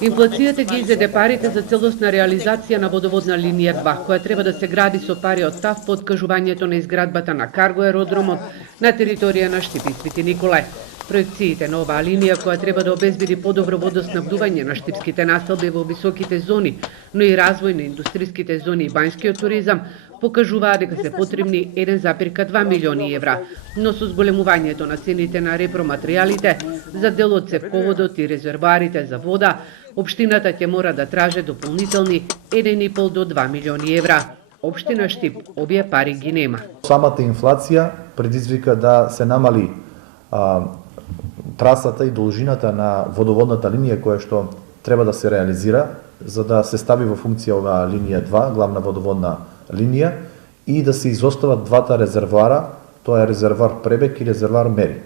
Инфлацијата ги изеде парите за целосна реализација на водоводна линија 2, која треба да се гради со пари од ТАВ по откажувањето на изградбата на карго аеродромот на територија на Штип и Свети Николај. Проекциите на оваа линија, која треба да обезбеди подобро водоснабдување на штипските населби во високите зони, но и развој на индустријските зони и бањскиот туризам, покажуваа дека се потребни 1,2 милиони евра, но со зголемувањето на цените на репроматеријалите за дел од цевководот и резервоарите за вода, општината ќе мора да траже дополнителни 1,5 до 2 милиони евра. Општина Штип овие пари ги нема. Самата инфлација предизвика да се намали трасата и должината на водоводната линија која што треба да се реализира за да се стави во функција оваа линија 2, главна водоводна линија, и да се изостават двата резервоара, тоа е резервоар Пребек и резервоар Мери.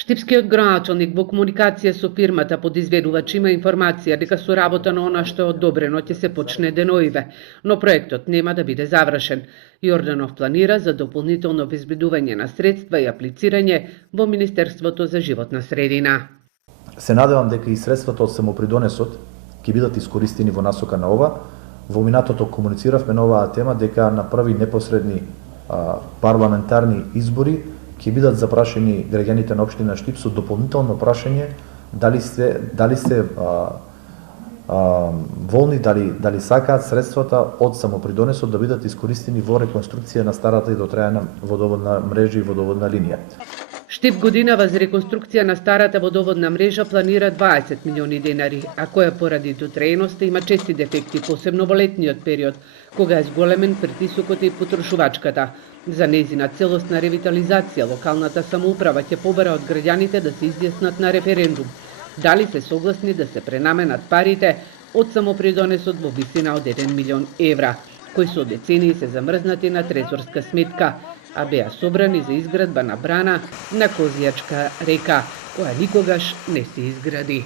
Штипскиот граначалник во комуникација со фирмата подизведувач има информација дека со работа на она што е одобрено ќе се почне деноиве, но проектот нема да биде завршен. Јорданов планира за дополнително обезбедување на средства и аплицирање во Министерството за животна средина. Се надевам дека и средствата од самопридонесот ќе бидат искористени во насока на ова. Во минатото комунициравме на оваа тема дека на први непосредни парламентарни избори ќе бидат запрашени граѓаните на општина Штип со дополнително прашање дали се волни, дали сакаат средствата од самопридонесот да бидат искористени во реконструкција на старата и дотрајана водоводна мрежа и водоводна линија. Штип годинава за реконструкција на старата водоводна мрежа планира 20 милиони денари, а која поради дотрееноста има чести дефекти, посебно во летниот период, кога е зголемен притисокот и потрошувачката. За нејзина целосна ревитализација, локалната самоуправа ќе побара од граѓаните да се изјаснат на референдум. Дали се согласни да се пренаменат парите од самопридонесот во висина од 1 милион евра, кои со децении се замрзнати на трезорска сметка, а беа собрани за изградба на брана на Козијачка река, која никогаш не се изгради.